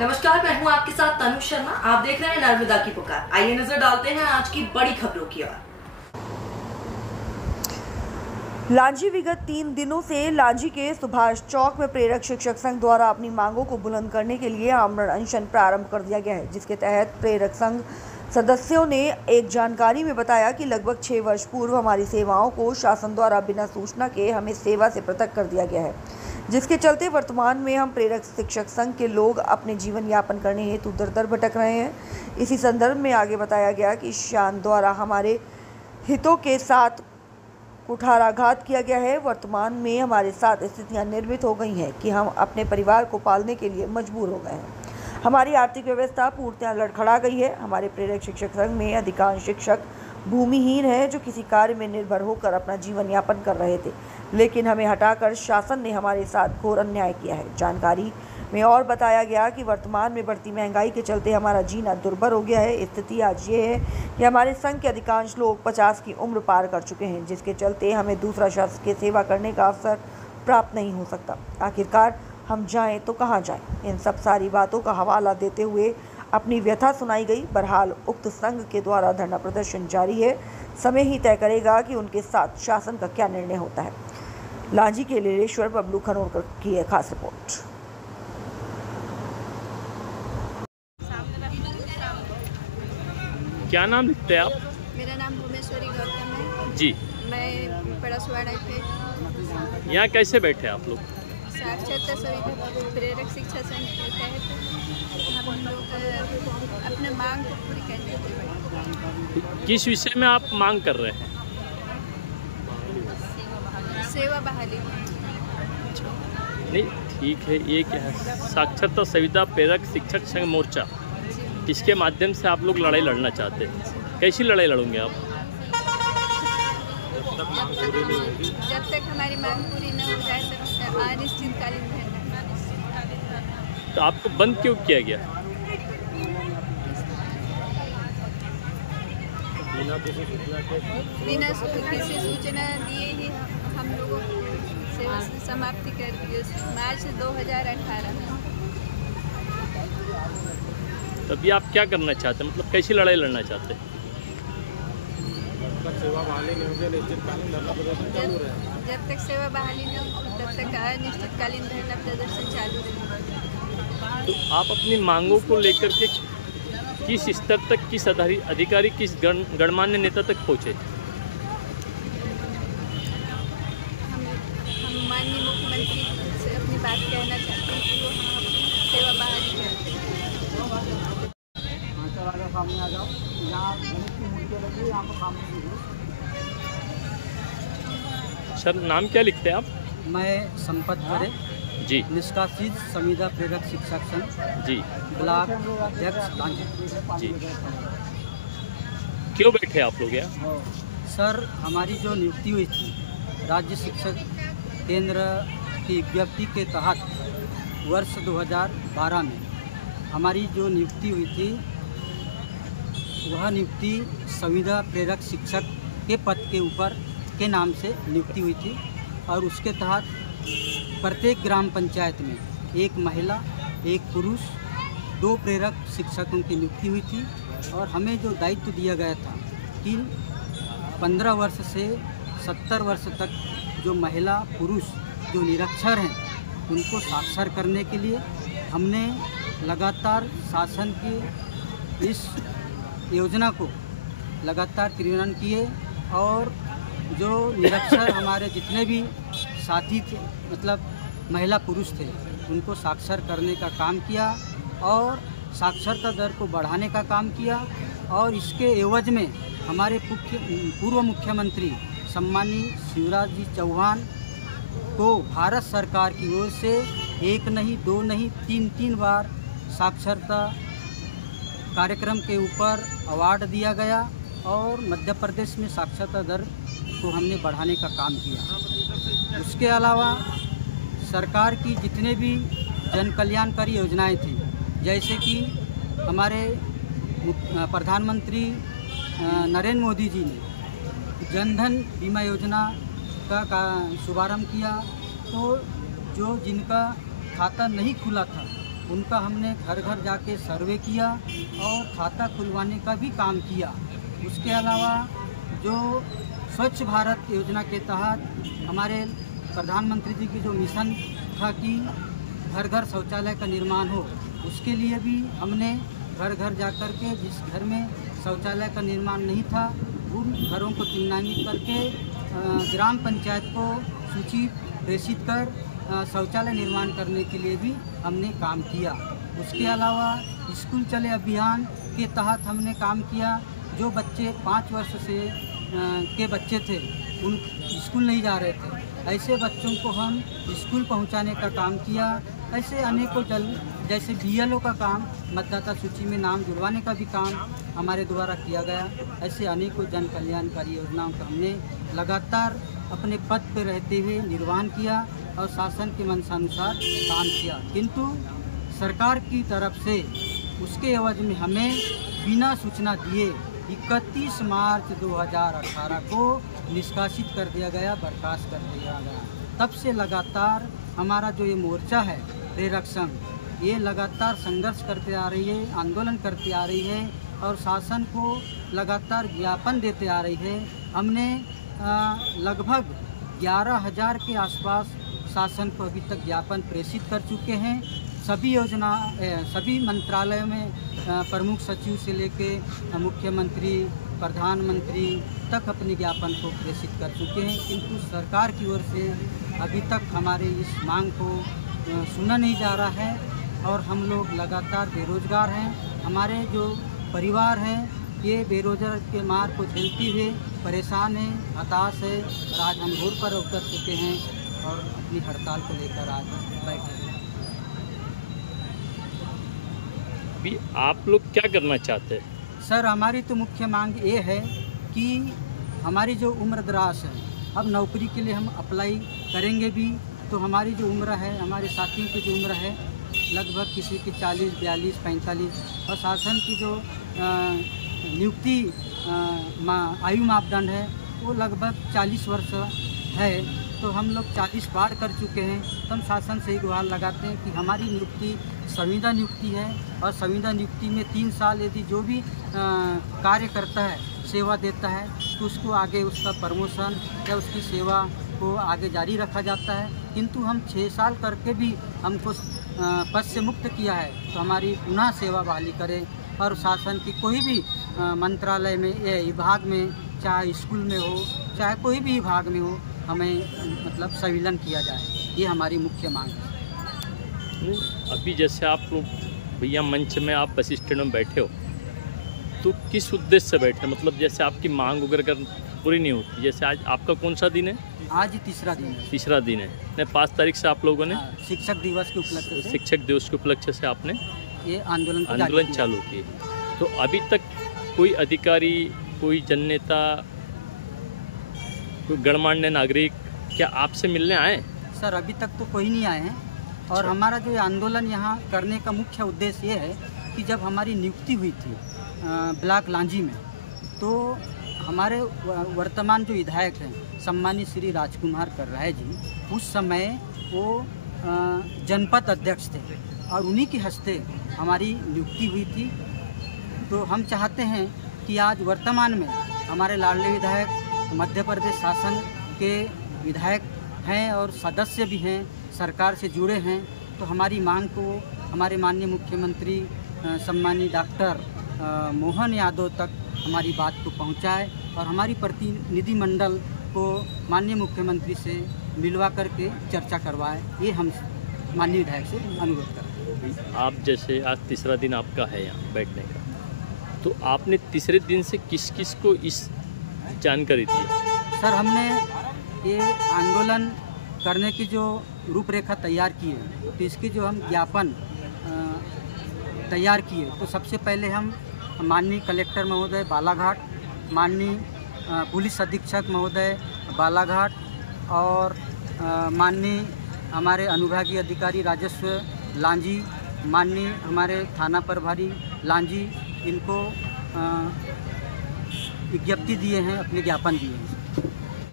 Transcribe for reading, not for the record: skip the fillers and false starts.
नमस्कार, मैं हूं आपके साथ तनु शर्मा। आप देख रहे हैं नर्मदा की पुकार। आइए नजर डालते हैं आज की बड़ी खबरों की ओर। लांजी विगत 3 दिनों से लांजी के सुभाष चौक में प्रेरक शिक्षक संघ द्वारा अपनी मांगों को बुलंद करने के लिए आमरण अनशन प्रारंभ कर दिया गया है, जिसके तहत प्रेरक संघ सदस्यों ने एक जानकारी में बताया कि लगभग 6 वर्ष पूर्व हमारी सेवाओं को शासन द्वारा बिना सूचना के हमें सेवा से पृथक कर दिया गया है, जिसके चलते वर्तमान में हम प्रेरक शिक्षक संघ के लोग अपने जीवन यापन करने हेतु दर-दर भटक रहे हैं। इसी संदर्भ में आगे बताया गया कि शासन द्वारा हमारे हितों के साथ कुठाराघात किया गया है। वर्तमान में हमारे साथ स्थितियां निर्मित हो गई हैं कि हम अपने परिवार को पालने के लिए मजबूर हो गए हैं। हमारी आर्थिक व्यवस्था पूर्णतः लड़खड़ा गई है। हमारे प्रेरक शिक्षक संघ में अधिकांश शिक्षक भूमिहीन हैं, जो किसी कार्य में निर्भर होकर अपना जीवन यापन कर रहे थे, लेकिन हमें हटाकर शासन ने हमारे साथ घोर अन्याय किया है। जानकारी में और बताया गया कि वर्तमान में बढ़ती महंगाई के चलते हमारा जीना दुर्भर हो गया है। स्थिति आज ये है कि हमारे संघ के अधिकांश लोग 50 की उम्र पार कर चुके हैं, जिसके चलते हमें दूसरा शासकीय सेवा करने का अवसर प्राप्त नहीं हो सकता। आखिरकार हम जाएं तो कहां जाएं? इन सब सारी बातों का हवाला देते हुए अपनी व्यथा सुनाई गई। बहरहाल उक्त संघ के द्वारा धरना प्रदर्शन जारी है। समय ही तय करेगा कि उनके साथ शासन का क्या निर्णय होता है। लांजी के लीलेश्वर बबलू खनोरकर की है खास रिपोर्ट। क्या नाम लिखते हैं आप? मेरा नाम भुवनेश्वरी गौतम है जी। मैं पड़ासवाड़ा पे। यहाँ कैसे बैठे आप लोग? साक्षरता सविधा प्रेरक शिक्षा संघ के तहत हम लोग अपने मांग को पूरी करने के लिए। किस विषय में आप मांग कर रहे हैं? सेवा बहाली। नहीं, ठीक है। ये क्या है? साक्षरता सविधा प्रेरक शिक्षक संघ मोर्चा, इसके माध्यम से आप लोग लड़ाई लड़ना चाहते हैं। कैसी लड़ाई लड़ोगे आप? जब तक हमारी मांग पूरी न हो जाए तब अनिश्चितकालीन धरना। तो आपको बंद क्यों किया गया? बिना किसी सूचना दिए ही हम लोगों को सेवा समाप्ति कर दी मार्च 2018 में। तभी आप क्या करना चाहते हैं? मतलब कैसी लड़ाई लड़ना चाहते हैं? जब तक सेवा बहाली न हो तब तक अनिश्चितकालीन धरना प्रदर्शन चालू रहेगा। तो आप अपनी मांगों को लेकर के किस स्तर तक, किस अधिकारी, किस गणमान्य नेता तक पहुँचे? हम माननीय मुख्यमंत्री से अपनी बात कहना चाहते हैं कि वो हम सेवा बहाली करते हैं। सामने आ जाओ, यहाँ गणेश की मूर्ति लगी, यहाँ पर सामने। सर, नाम क्या लिखते हैं आप? मैं संपत करे जी, निष्कासित संविदा प्रेरक शिक्षक संघ जी, ब्लॉक अध्यक्ष लांजी जी। क्यों बैठे आप लोग यहाँ? सर, हमारी जो नियुक्ति हुई थी राज्य शिक्षक केंद्र की विज्ञप्ति के तहत वर्ष 2012 में हमारी जो नियुक्ति हुई थी, वह नियुक्ति संविदा प्रेरक शिक्षक के पद के ऊपर के नाम से नियुक्ति हुई थी और उसके तहत प्रत्येक ग्राम पंचायत में एक महिला, एक पुरुष, 2 प्रेरक शिक्षकों की नियुक्ति हुई थी। और हमें जो दायित्व दिया गया था कि 15 वर्ष से 70 वर्ष तक जो महिला, पुरुष जो निरक्षर हैं, उनको साक्षर करने के लिए हमने लगातार शासन की इस योजना को लगातार क्रियान्वयन किए और जो निरक्षर हमारे जितने भी साथी थे, मतलब महिला पुरुष थे, उनको साक्षर करने का काम किया और साक्षरता दर को बढ़ाने का काम किया। और इसके एवज में हमारे पूर्व मुख्यमंत्री सम्मानीय शिवराज जी चौहान को भारत सरकार की ओर से 1 नहीं, 2 नहीं, 3 बार साक्षरता कार्यक्रम के ऊपर अवार्ड दिया गया और मध्य प्रदेश में साक्षरता दर को हमने बढ़ाने का काम किया। उसके अलावा सरकार की जितने भी जन कल्याणकारी योजनाएं थी, जैसे कि हमारे प्रधानमंत्री नरेंद्र मोदी जी ने जनधन बीमा योजना का शुभारंभ किया, तो जो जिनका खाता नहीं खुला था उनका हमने घर घर जाके सर्वे किया और खाता खुलवाने का भी काम किया। उसके अलावा जो स्वच्छ भारत योजना के तहत हमारे प्रधानमंत्री जी की जो मिशन था कि घर घर शौचालय का निर्माण हो, उसके लिए भी हमने घर घर जाकर के जिस घर में शौचालय का निर्माण नहीं था उन घरों को चिन्हांकित करके ग्राम पंचायत को सूची प्रेषित कर शौचालय निर्माण करने के लिए भी हमने काम किया। उसके अलावा स्कूल चले अभियान के तहत हमने काम किया। जो बच्चे 5 वर्ष से के बच्चे थे उन स्कूल नहीं जा रहे थे, ऐसे बच्चों को हम स्कूल पहुंचाने का काम किया। ऐसे अनेकों जैसे BLO का काम, मतदाता सूची में नाम जुड़वाने का भी काम हमारे द्वारा किया गया। ऐसे अनेकों जन कल्याणकारी योजनाओं का हमने लगातार अपने पद पर रहते हुए निर्वहन किया और शासन के मंशानुसार काम किया, किंतु सरकार की तरफ से उसके एवज में हमें बिना सूचना दिए 31 मार्च 2018 को निष्कासित कर दिया गया, बर्खास्त कर दिया गया। तब से लगातार हमारा जो ये मोर्चा है प्रेरक संघ, ये लगातार संघर्ष करते आ रही है, आंदोलन करते आ रही है और शासन को लगातार ज्ञापन देते आ रही है। हमने लगभग 11,000 के आसपास शासन को अभी तक ज्ञापन प्रेषित कर चुके हैं। सभी मंत्रालयों में प्रमुख सचिव से लेके मुख्यमंत्री, प्रधानमंत्री तक अपने ज्ञापन को प्रेषित कर चुके हैं, किंतु सरकार की ओर से अभी तक हमारे इस मांग को सुना नहीं जा रहा है और हम लोग लगातार बेरोजगार हैं। हमारे जो परिवार हैं ये बेरोजगार के मार को झेलते हुए परेशान हैं, हताश है और आज हम रोड पर उतर चुके हैं और अपनी हड़ताल को लेकर आज बैठे हैं। भी आप लोग क्या करना चाहते हैं? सर, हमारी तो मुख्य मांग ये है कि हमारी जो उम्र दराज है, अब नौकरी के लिए हम अप्लाई करेंगे भी तो हमारी जो उम्र है, हमारे साथियों की जो उम्र है लगभग किसी की 40, 42, 45 और शासन की जो नियुक्ति आयु मापदंड है वो लगभग 40 वर्ष है। तो हम लोग 40 पार कर चुके हैं। तो हम शासन से ही गुहार लगाते हैं कि हमारी नियुक्ति संविदा नियुक्ति है और संविदा नियुक्ति में 3 साल यदि जो भी कार्य करता है, सेवा देता है, तो उसको आगे उसका प्रमोशन या उसकी सेवा को आगे जारी रखा जाता है। किंतु हम 6 साल करके भी हमको पद से मुक्त किया है, तो हमारी पुनः सेवा बहाली करें और शासन की कोई भी मंत्रालय में या विभाग में, चाहे स्कूल में हो चाहे कोई भी विभाग में हो, हमें मतलब संविलियन किया जाए। ये हमारी मुख्य मांग है। अभी जैसे आप लोग भैया मंच में आप बस स्टैंड में बैठे हो तो किस उद्देश्य से बैठे? मतलब जैसे आपकी मांग वगैरह पूरी नहीं होती, जैसे आज आपका कौन सा दिन है? आज तीसरा दिन है। तीसरा दिन है नहीं, 5 तारीख से आप लोगों ने शिक्षक दिवस के उपलक्ष्य से, शिक्षक दिवस के उपलक्ष्य से आपने ये आंदोलन चालू किए। तो अभी तक कोई अधिकारी, कोई जननेता, कोई गणमान्य नागरिक क्या आपसे मिलने आए? सर, अभी तक तो कोई नहीं आए हैं और हमारा जो आंदोलन यहाँ करने का मुख्य उद्देश्य ये है कि जब हमारी नियुक्ति हुई थी ब्लॉक लांजी में, तो हमारे वर्तमान जो विधायक हैं सम्मानित श्री राजकुमार कर्राय जी, उस समय वो जनपद अध्यक्ष थे और उन्हीं के हस्ते हमारी नियुक्ति हुई थी। तो हम चाहते हैं कि आज वर्तमान में हमारे लाडले विधायक मध्य प्रदेश शासन के विधायक हैं और सदस्य भी हैं, सरकार से जुड़े हैं, तो हमारी मांग को हमारे माननीय मुख्यमंत्री सम्मानीय डॉक्टर मोहन यादव तक हमारी बात को पहुंचाए और हमारी प्रतिनिधि मंडल को माननीय मुख्यमंत्री से मिलवा करके चर्चा करवाए। ये हम माननीय विधायक से अनुरोध करते हैं। आप जैसे आज तीसरा दिन आपका है यहाँ बैठने का, तो आपने तीसरे दिन से किस किस को इस जानकारी दी? सर, हमने ये आंदोलन करने की जो रूपरेखा तैयार की है, तो इसकी जो हम ज्ञापन तैयार किए, तो सबसे पहले हम माननीय कलेक्टर महोदय बालाघाट, माननीय पुलिस अधीक्षक महोदय बालाघाट और माननीय हमारे अनुभागीय अधिकारी राजस्व लांजी, माननीय हमारे थाना प्रभारी लांजी, इनको विज्ञप्ति दिए हैं, अपने ज्ञापन दिए हैं।